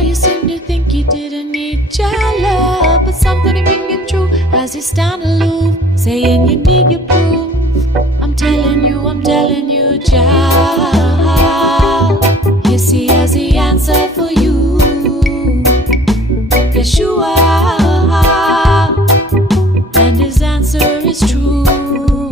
Now you seem to think you didn't need your love, but something ain't ringing true as you stand aloof, saying